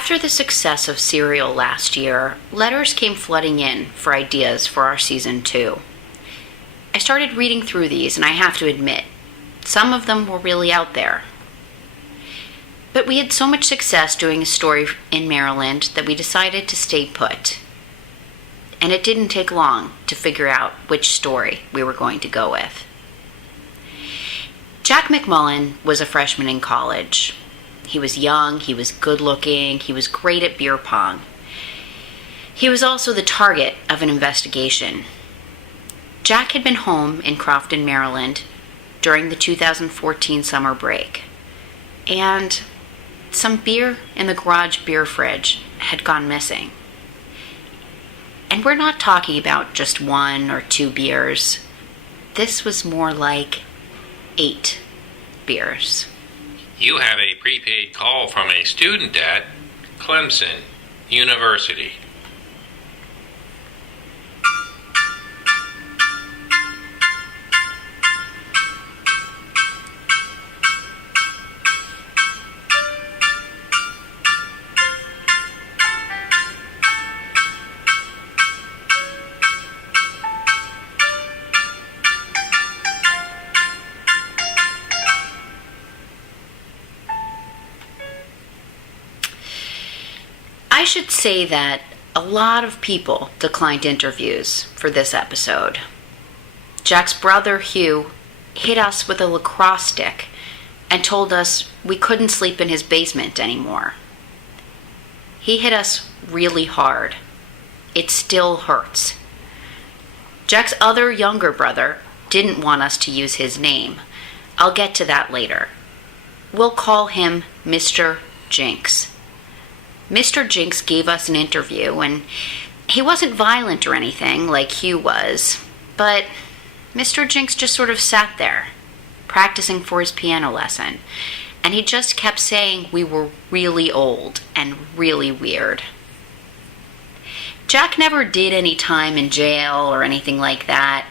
After the success of Serial last year, letters came flooding in for ideas for our season 2. I started reading through these, and I have to admit, some of them were really out there. But we had so much success doing a story in Maryland that we decided to stay put. And it didn't take long to figure out which story we were going to go with. Jack McMullen was a freshman in college. He was young, he was good-looking, he was great at beer pong. He was also the target of an investigation. Jack had been home in Crofton, Maryland during the 2014 summer break, and some beer in the garage beer fridge had gone missing. And we're not talking about just 1 or 2 beers. This was more like 8 beers. You have a prepaid call from a student at Clemson University. I should say that a lot of people declined interviews for this episode. Jack's brother, Hugh, hit us with a lacrosse stick and told us we couldn't sleep in his basement anymore. He hit us really hard. It still hurts. Jack's other younger brother didn't want us to use his name. I'll get to that later. We'll call him Mr. Jinx. Mr. Jinx gave us an interview, and he wasn't violent or anything like Hugh was, but Mr. Jinx just sort of sat there, practicing for his piano lesson, and he just kept saying we were really old and really weird. Jack never did any time in jail or anything like that.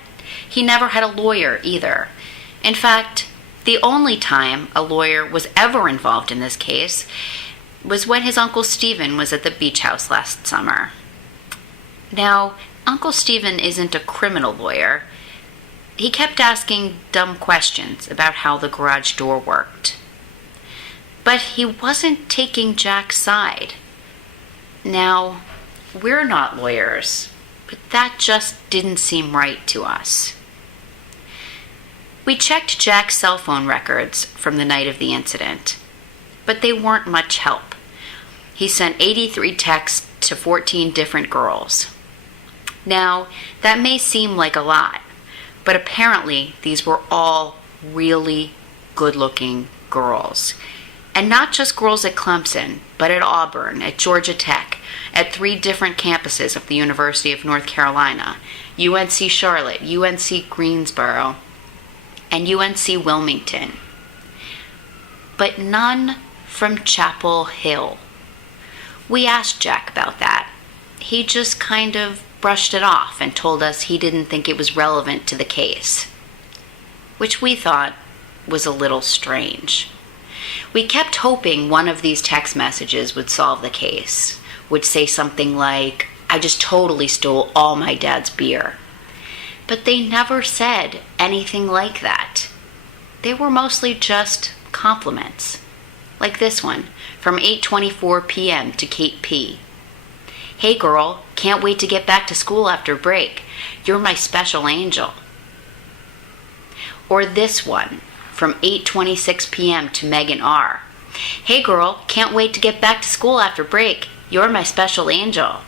He never had a lawyer either. In fact, the only time a lawyer was ever involved in this case was when his Uncle Stephen was at the beach house last summer. Now, Uncle Stephen isn't a criminal lawyer. He kept asking dumb questions about how the garage door worked. But he wasn't taking Jack's side. Now, we're not lawyers, but that just didn't seem right to us. We checked Jack's cell phone records from the night of the incident, but they weren't much help. He sent 83 texts to 14 different girls. Now, that may seem like a lot, but apparently these were all really good-looking girls. And not just girls at Clemson, but at Auburn, at Georgia Tech, at 3 different campuses of the University of North Carolina, UNC Charlotte, UNC Greensboro, and UNC Wilmington. But none from Chapel Hill. We asked Jack about that. He just kind of brushed it off and told us he didn't think it was relevant to the case, which we thought was a little strange. We kept hoping one of these text messages would solve the case, would say something like, "I just totally stole all my dad's beer." But they never said anything like that. They were mostly just compliments. Like this one, from 8:24 p.m. to Kate P. "Hey girl, can't wait to get back to school after break. You're my special angel." Or this one, from 8:26 p.m. to Megan R. "Hey girl, can't wait to get back to school after break. You're my special angel."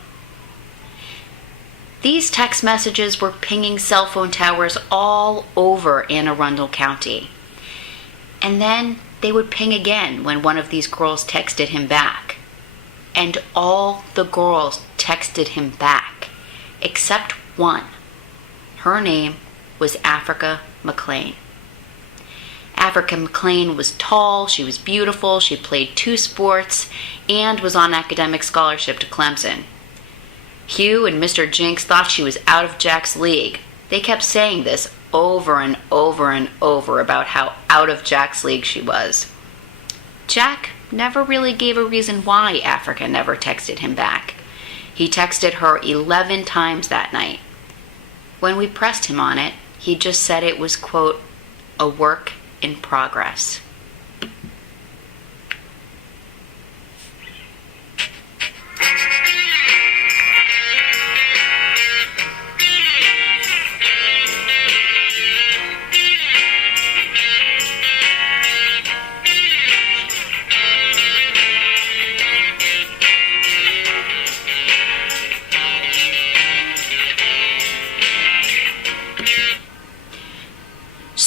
These text messages were pinging cell phone towers all over Anne Arundel County. And then they would ping again when one of these girls texted him back. And all the girls texted him back, except one. Her name was Africa McLean. Africa McLean was tall, she was beautiful, she played 2 sports, and was on academic scholarship to Clemson. Hugh and Mr. Jinx thought she was out of Jack's league. They kept saying this over and over and over about how out of Jack's league she was. Jack never really gave a reason why Africa never texted him back. He texted her 11 times that night. When we pressed him on it, he just said it was, quote, a work in progress.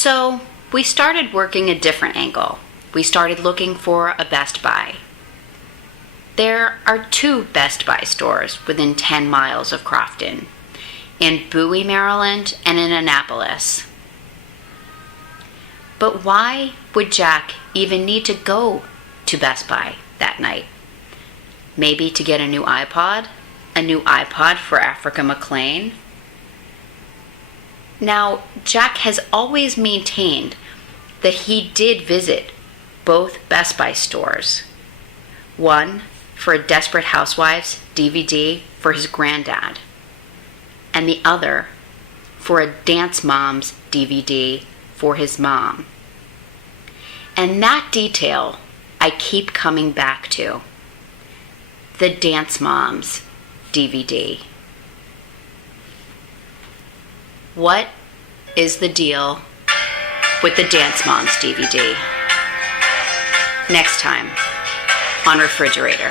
So we started working a different angle. We started looking for a Best Buy. There are 2 Best Buy stores within 10 miles of Crofton, in Bowie, Maryland, and in Annapolis. But why would Jack even need to go to Best Buy that night? Maybe to get a new iPod? A new iPod for Africa McLean? Now, Jack has always maintained that he did visit both Best Buy stores. One for a Desperate Housewives DVD for his granddad, and the other for a Dance Moms DVD for his mom. And that detail I keep coming back to. The Dance Moms DVD. What is the deal with the Dance Moms DVD? Next time on Refrigerator.